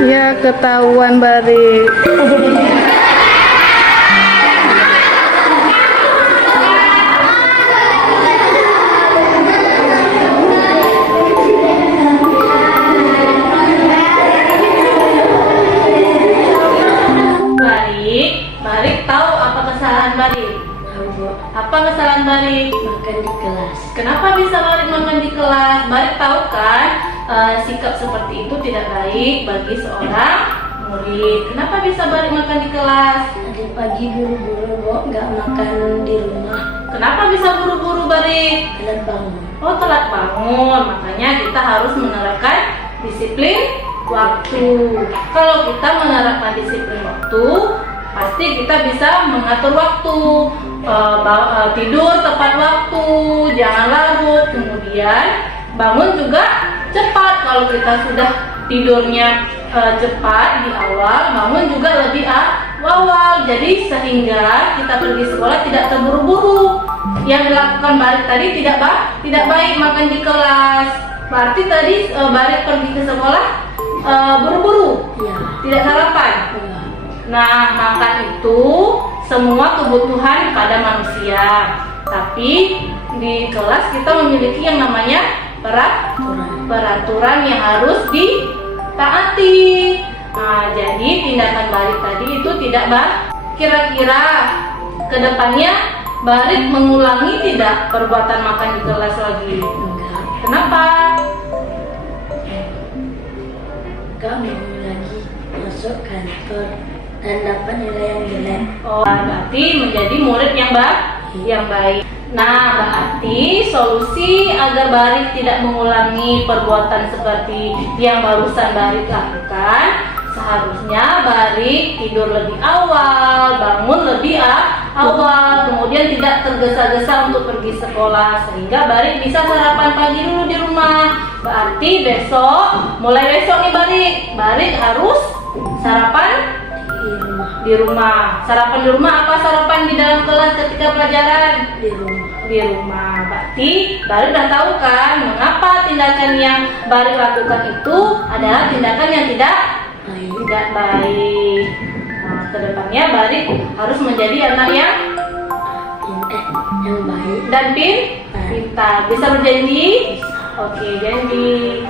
Ya ketahuan Bari. Barik tahu apa kesalahan Barik? Apa kesalahan Barik? Makan di kelas. Kenapa bisa Barik makan di kelas? Barik tahu kan sikap seperti itu tidak baik bagi seorang murid. Kenapa bisa Barik makan di kelas? Tadi pagi buru-buru kok nggak makan di rumah. Kenapa bisa buru-buru Barik? Telat bangun. Oh, telat bangun. Makanya kita harus menerapkan disiplin waktu. Kalau kita menerapkan disiplin waktu, pasti kita bisa mengatur waktu, tidur tepat waktu, jangan larut, kemudian bangun juga cepat. Kalau kita sudah tidurnya cepat di awal, bangun juga lebih awal. Jadi sehingga kita pergi sekolah tidak terburu-buru. Yang dilakukan Barik tadi tidak baik makan di kelas. Berarti tadi Barik pergi ke sekolah buru-buru, Iya. tidak sarapan. Enggak. Nah, makan itu semua kebutuhan pada manusia. Tapi di kelas kita memiliki yang namanya peraturan yang harus ditaati. Nah, jadi tindakan Barik tadi itu tidak Kira-kira kedepannya Barik mengulangi tidak perbuatan makan di kelas lagi? Enggak. Kenapa? Enggak mau lagi masuk kantor dan dapat nilai yang jelek. Oh, berarti menjadi murid yang baik. Nah, berarti solusi agar Barik tidak mengulangi perbuatan seperti yang barusan Barik lakukan, seharusnya Barik tidur lebih awal, bangun lebih awal, kemudian tidak tergesa-gesa untuk pergi sekolah, sehingga Barik bisa sarapan pagi dulu di rumah. Berarti mulai besok nih Barik harus sarapan di rumah. Sarapan di rumah apa sarapan di dalam kelas ketika pelajaran? Di rumah. Berarti Barik udah tahu kan mengapa tindakan yang Barik lakukan itu adalah tindakan yang tidak baik. Nah, kedepannya Barik harus menjadi anak yang baik dan pintar. Bisa berjanji? Oke, janji.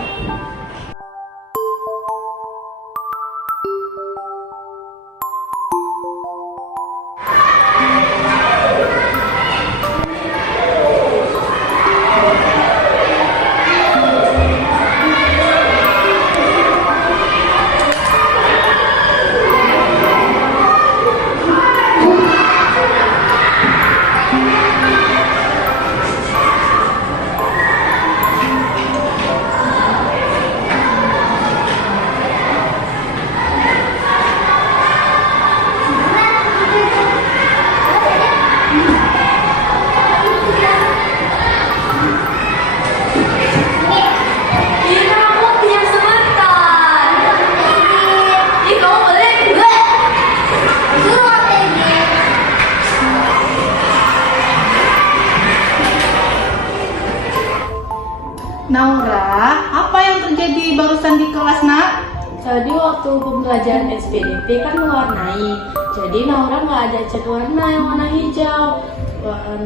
Naura, apa yang terjadi barusan di kelas, Nak? Tadi waktu pembelajaran SPDP kan mewarnai, jadi Naura nggak ada cat warna yang warna hijau.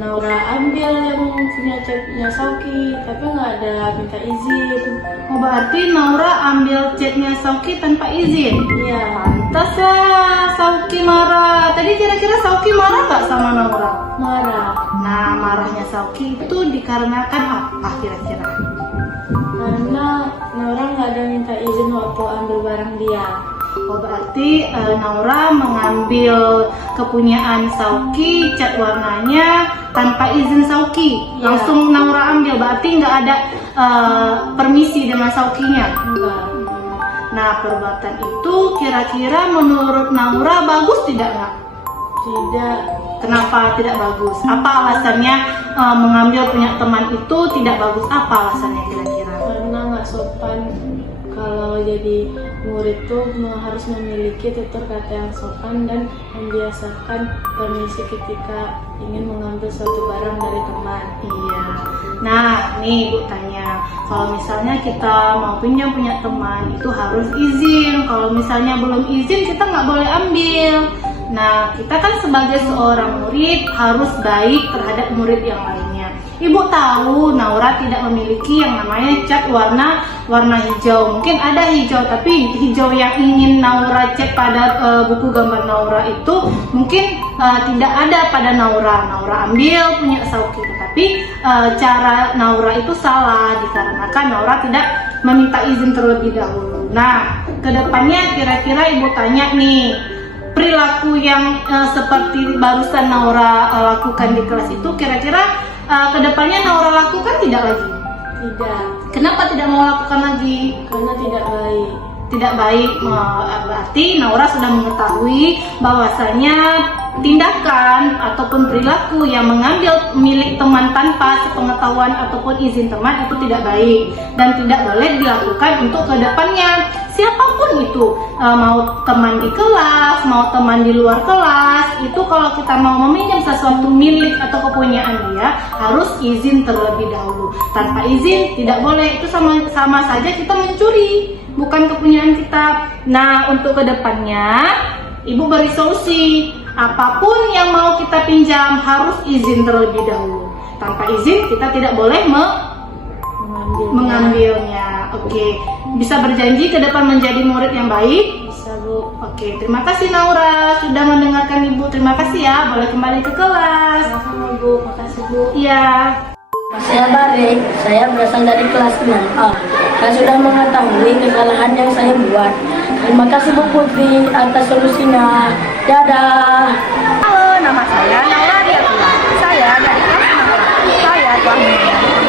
Naura ambil yang punya catnya Sauki, tapi nggak ada minta izin. Oh, berarti Naura ambil catnya Sauki tanpa izin? Iya. Pantas lah Sauki marah. Tadi kira-kira Sauki marah nggak sama Naura? Marah. Nah, marahnya Sauki itu dikarenakan apa kira-kira? Karena Naura nggak ada minta izin waktu ambil barang dia. Oh, berarti Naura mengambil kepunyaan Sauki, cat warnanya tanpa izin Sauki. Iya. Langsung Naura ambil, berarti nggak ada permisi dengan Saukinya. Enggak. Nah, perbuatan itu kira-kira menurut Naura bagus tidak, Nak? Tidak. Kenapa tidak bagus? Apa alasannya mengambil punya teman itu tidak bagus? Apa alasannya kira-kira? Karena nggak sopan. kalau jadi murid tuh harus memiliki tutur kata yang sopan dan membiasakan permisi ketika ingin mengambil suatu barang dari teman. Iya. Nah, nih Ibu tanya, kalau misalnya kita mau pinjam punya teman itu harus izin. Kalau misalnya belum izin kita nggak boleh ambil. Nah, kita kan sebagai seorang murid harus baik terhadap murid yang lainnya. Ibu tahu Naura tidak memiliki yang namanya cat warna hijau. Mungkin ada hijau, tapi hijau yang ingin Naura cat pada buku gambar Naura itu mungkin tidak ada pada Naura. Naura ambil punya Sauki, tetapi cara Naura itu salah dikarenakan Naura tidak meminta izin terlebih dahulu. Nah, kedepannya kira-kira Ibu tanya nih, perilaku yang seperti barusan Naura lakukan di kelas itu kira-kira kedepannya Naura lakukan tidak lagi? Tidak, Kenapa tidak mau lakukan lagi? karena tidak baik. Tidak baik, berarti Naura sudah mengetahui bahwasanya tindakan ataupun perilaku yang mengambil milik teman tanpa sepengetahuan ataupun izin teman itu tidak baik dan tidak boleh dilakukan untuk kedepannya. Siapapun itu, mau teman di kelas, mau teman di luar kelas, itu kalau kita mau meminjam sesuatu milik atau kepunyaan dia harus izin terlebih dahulu. Tanpa izin tidak boleh, itu sama saja kita mencuri, bukan kepunyaan kita. Nah, untuk kedepannya Ibu beri solusi, apapun yang mau kita pinjam harus izin terlebih dahulu. Tanpa izin kita tidak boleh mengambilnya. Oke, bisa berjanji ke depan menjadi murid yang baik? Bisa, Bu. Oke, terima kasih Naura sudah mendengarkan Ibu. Terima kasih ya, boleh kembali ke kelas. Sama-sama, Bu. Makasih, Bu. Iya. Saya Barik, saya berasal dari kelas 6A. Saya sudah mengetahui kesalahan yang saya buat. Terima kasih Bu Putri atas solusinya. Dadah. Halo, nama saya Naura Diatula. Saya dari kelas 6. Saya telah mengenali